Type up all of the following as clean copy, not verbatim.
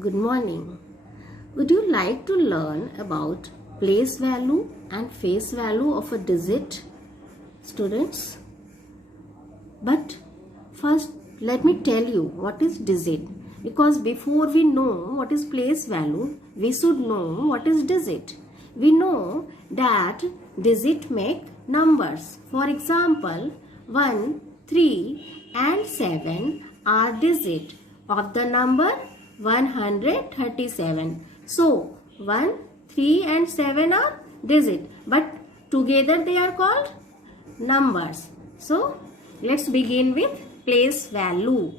Good morning. Would you like to learn about place value and face value of a digit, students? But first, let me tell you what is digit. Because before we know what is place value, we should know what is digit. We know that digit make numbers. For example, 1, 3 and 7 are digit of the number 137. So 1, 3 and 7 are digit, but together they are called numbers. So let's begin with place value.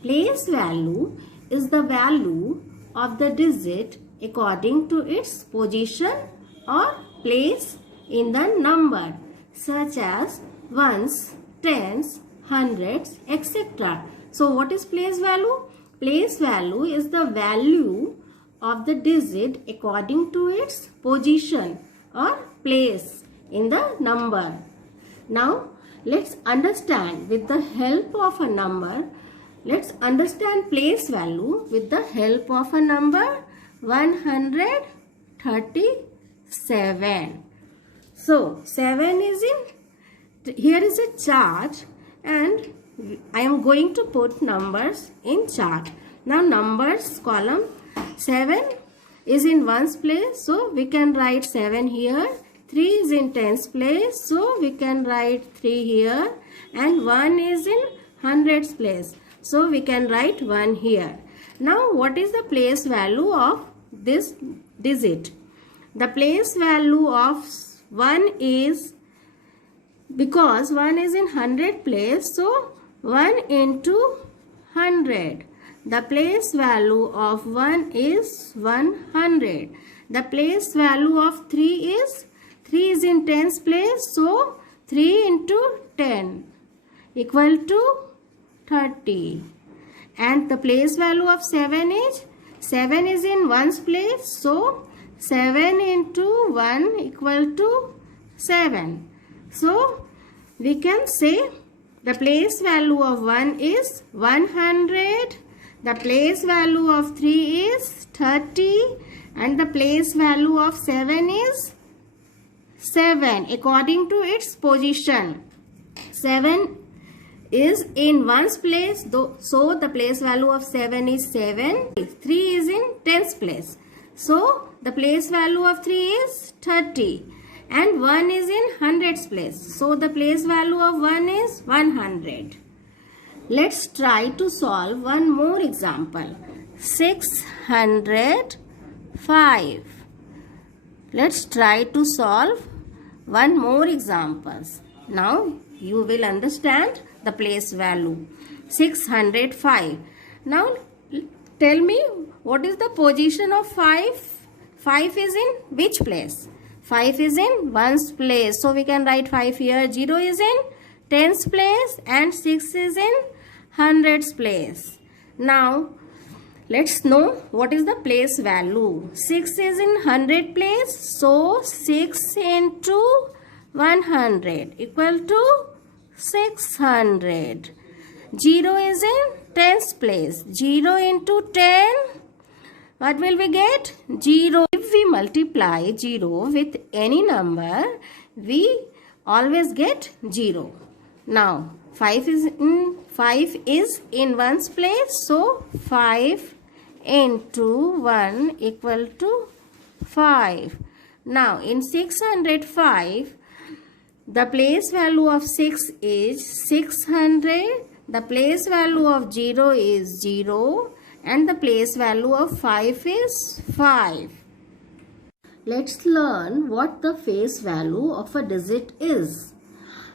Place value is the value of the digit according to its position or place in the number, such as ones, tens, hundreds, etc. So what is place value? Place value is the value of the digit according to its position or place in the number. Now let's understand with the help of a number. Let's understand place value with the help of a number 137. So 7 is in, here is a chart and I am going to put numbers in chart. Now numbers column 7 is in ones place, so we can write 7 here. 3 is in tens place, so we can write 3 here, and 1 is in hundreds place, so we can write 1 here. Now what is the place value of this digit? The place value of 1 is, because 1 is in 100 place, so 1 into 100. The place value of 1 is 100. The place value of 3 is, 3 is in tens place, so 3 into 10 equal to 30. And the place value of 7 is, 7 is in ones place, so 7 into 1 equal to 7. So we can say the place value of 1 is 100, the place value of 3 is 30, and the place value of 7 is 7 according to its position. 7 is in ones place, so the place value of 7 is 7. 3 is in tens place, so the place value of 3 is 30. And 1 is in hundreds place, so the place value of 1 is 100. Let's try to solve one more example. 605. Let's try to solve one more examples. Now you will understand the place value. 605. Now tell me, what is the position of 5? 5 is in which place? 5 is in ones place, so we can write 5 here. 0 is in tens place and 6 is in hundreds place. Now let's know what is the place value. 6 is in 100 place, so 6 into 100 equal to 600. 0 is in tens place, 0 into 10, what will we get? 0. If we multiply 0 with any number, we always get 0. Now 5 is in ones place, so 5 into 1 equal to 5. Now in 605, the place value of 6 is 600, the place value of 0 is 0, and the place value of 5 is 5. Let's learn what the face value of a digit is.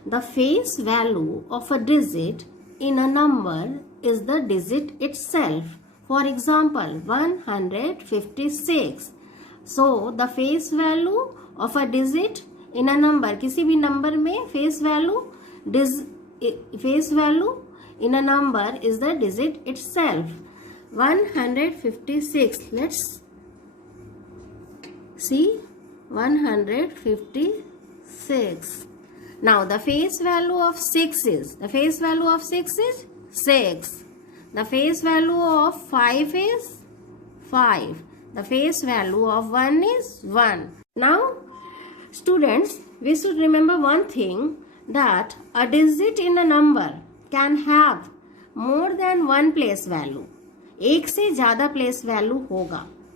The face value of a digit in a number is the digit itself. For example, 156. So the face value of a digit in a number, किसी भी number में face value in a number is the digit itself. 156. Let's see 156. Now the face value of 6 is, the face value of 6 is 6. The face value of 5 is 5. The face value of 1 is 1. Now, students, we should remember one thing, that a digit in a number can have more than one place value. एक से ज़्यादा place value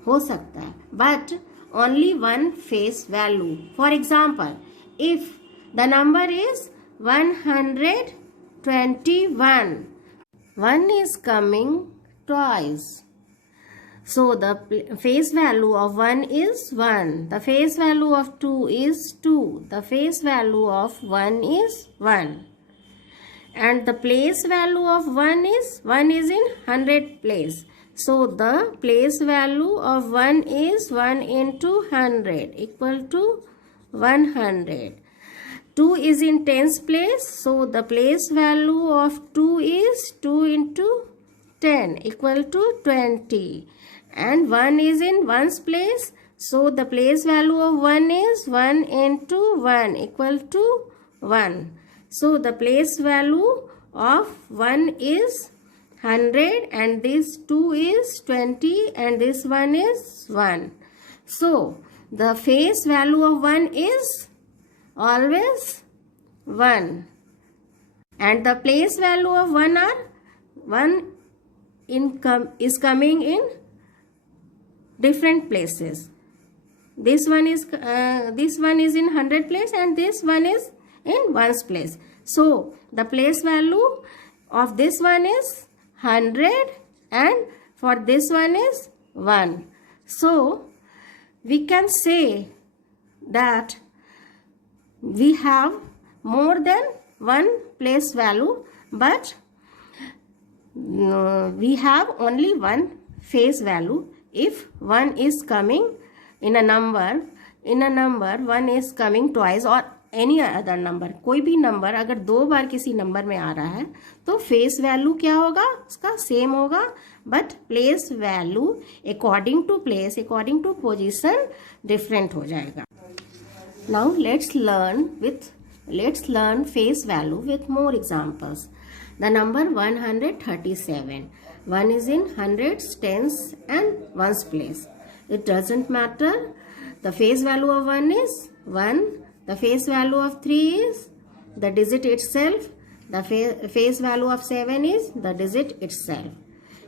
हो सकता है, but only one face value. For example, if the number is 121, 1 is coming twice. So the face value of 1 is 1. The face value of 2 is 2. The face value of 1 is 1. And the place value of 1 is in 100 place. So the place value of 1 is 1 into 100 equal to 100. 2 is in tens place. So the place value of 2 is 2 into 10 equal to 20. And 1 is in ones place. So the place value of 1 is 1 into 1 equal to 1. So the place value of 1 is 100 and this 2 is 20 and this 1 is 1. So the face value of 1 is always 1. And the place value of 1 is coming in different places. This one is in 100 place and this one is in ones place. So the place value of this one is 100 and for this one is 1. So we can say that we have more than one place value, but we have only one face value. If 1 is coming in a number 1 is coming twice or any other number, कोई भी number अगर 2 बार किसी number में आ रहा है तो face value क्या होगा, उसका सेम होगा, but place value according to place, according to position different हो जाएगा. Now let's learn face value with more examples. The number 137. 1 is in hundreds, tens and ones place. It doesn't matter. The face value of 1 is 1. The face value of 3 is the digit itself. The face value of 7 is the digit itself.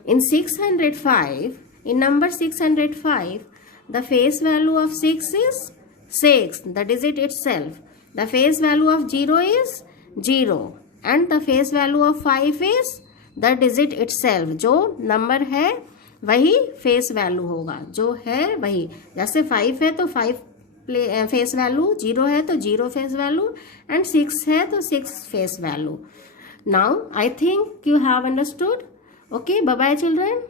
In 605, in number 605, the face value of 6 is 6, the digit itself. The face value of 0 is 0. And the face value of 5 is the digit itself. जो number है वही face value होगा, जो है वही. जैसे 5 है तो 5 फेस वैल्यू, 0 है तो 0 फेस वैल्यू एंड 6 है तो 6 face value. Now I think you have understood. Okay, bye bye children.